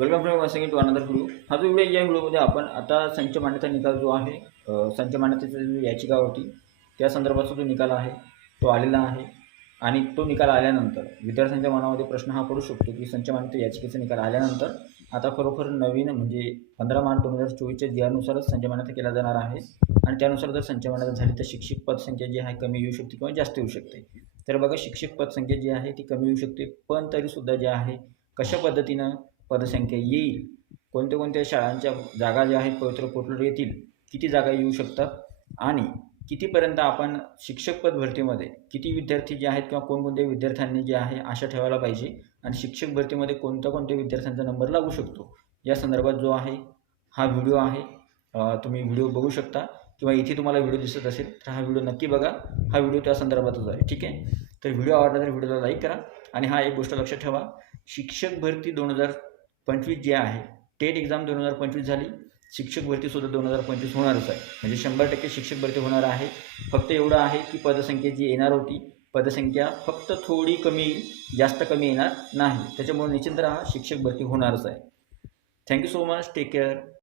Welcome friend washing to another video हा जो video या व्हिडिओमध्ये आपण आता संच मान्यता निकाल जो आहे संच मान्यतेची जी याचिका होती त्या संदर्भाचा जो निकाल आहे तो आलेला आहे. आणि तो निकाल आल्यानंतर विद्यार्थ्यांच्या मनामध्ये प्रश्न हा पडू शकतो की संच मान्यता याचिकेचा निकाल आल्यानंतर आता खरोखर नवीन म्हणजे पंधरा मार्च दोन हजार चोवीसच्या जियानुसारच संच मान्यता केला जाणार आहे. आणि त्यानुसार जर संच मांडण्याचा झाली तर शिक्षक पदसंख्या जी आहे कमी येऊ शकते किंवा जास्त येऊ शकते. तर बघा शिक्षक पदसंख्या जी आहे ती कमी येऊ शकते पण तरीसुद्धा जे आहे कशा पद्धतीनं पदसंख्या येईल. कोणत्या कोणत्या शाळांच्या जागा ज्या आहेत पवित्र पोर्टलवर येतील किती जागा येऊ शकतात? आणि कितीपर्यंत आपण शिक्षक पद भरतीमध्ये किती विद्यार्थी जे आहेत किंवा कोणकोणत्या विद्यार्थ्यांनी जे आहे आशा ठेवायला पाहिजे? आणि शिक्षक भरतीमध्ये कोणत्या कोणत्या विद्यार्थ्यांचा नंबर लागू शकतो? या संदर्भात जो आहे हा व्हिडिओ आहे. तुम्ही व्हिडिओ बघू शकता किंवा इथे तुम्हाला व्हिडिओ दिसत असेल तर हा व्हिडिओ नक्की बघा. हा व्हिडिओ त्या संदर्भातच आहे ठीक आहे? तर व्हिडिओ आवडला तर व्हिडिओला लाईक करा. आणि हा एक गोष्ट लक्षात ठेवा. शिक्षक भरती दोन हजार पंचवीस जे आहे टेट एक्झाम दोन हजार पंचवीस झाली. शिक्षक भरतीसुद्धा दोन हजार पंचवीस होणारच आहे. म्हणजे शंभर टक्के शिक्षक भरती होणार आहे. फक्त एवढं आहे की पदसंख्या जी येणार होती पदसंख्या फक्त थोडी कमी जास्त कमी येणार नाही. त्याच्यामुळे निश्चिंत राहा शिक्षक भरती होणारच आहे. Thank you so much take care